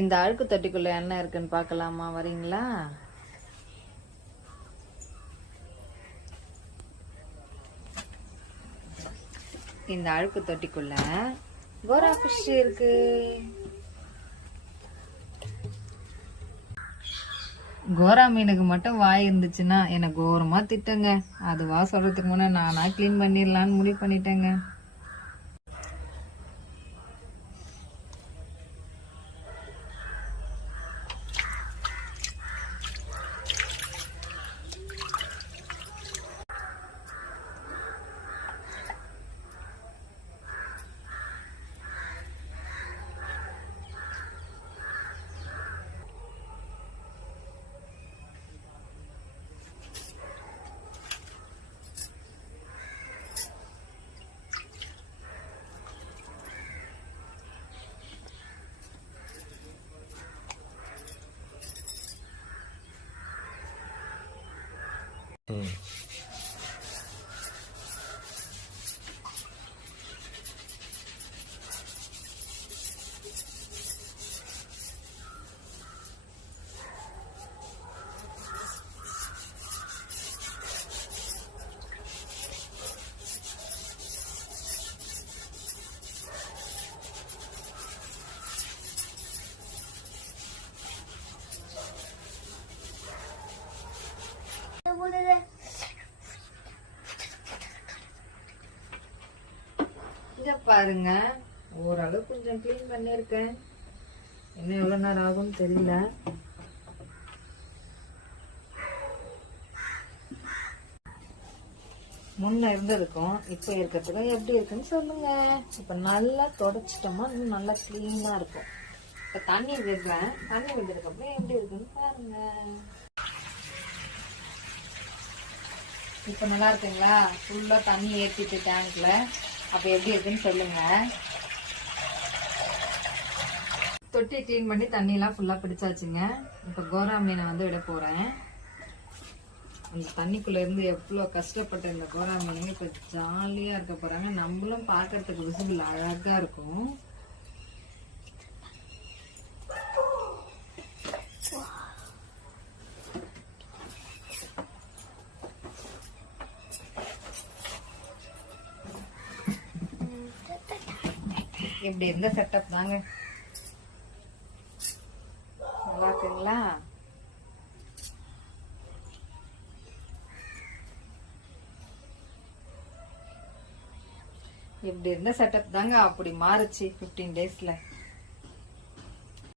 இந்த அழுக்கு தொட்டிக்குள்ள என்ன இருக்குன்னு பார்க்கலாமா? வரீங்களா? இந்த அழுக்கு தொட்டிக்குள்ள கோரா ஃபிஷ் இருக்கு. கோரா மீனுக்கு மட்டும் வாய் இருந்துச்சுன்னா என்ன கோரமா திட்டுங்க. அதுவா சொல்றதுக்கு முன்னே நானா கிளீன் பண்ணிடலான்னு முடிவு பண்ணிட்டேங்க. இங்க பாருங்க, ஓரளவு கொஞ்சம் கிளீன் பண்ணிருக்கேன். இன்னும் எவ்வளவு நேரம் ஆகும்னு தெரியல. முன்ன இருந்ததுக்கும் இப்ப இருக்கிறதுக்கும் எப்படி இருக்குன்னு சொல்லுங்க. இப்ப நல்லா தொடச்சிட்டோமா இன்னும் நல்லா கிளீனா இருக்கும். இப்ப தண்ணி விடுறேன். தண்ணி விடுறதுக்கு அப்புறம் எப்படி இருக்குன்னு பாருங்க. இப்ப நல்லா இருக்குங்களா? ஃபுல்லா தண்ணி ஏற்றிட்டு டேங்க்ல. அப்ப எப்படி இருக்குன்னு சொல்லுங்க. தொட்டி கிளீன் பண்ணி தண்ணி எல்லாம் ஃபுல்லா பிடிச்சாச்சுங்க. இப்ப கோரா மீனை விட போறேன். அந்த தண்ணிக்குள்ள இருந்து எவ்வளவு கஷ்டப்பட்ட இந்த கோரா மீனுங்க இப்ப ஜாலியா இருக்க போறாங்க. நம்மளும் பாக்குறதுக்கு விசிபிள் அழகா இருக்கும். இப்படி இருந்த செட்டப் தாங்க. நல்லா இருக்குங்களா? இப்படி இருந்த செட்டப் தாங்க அப்படி மாறுச்சு 15 daysல.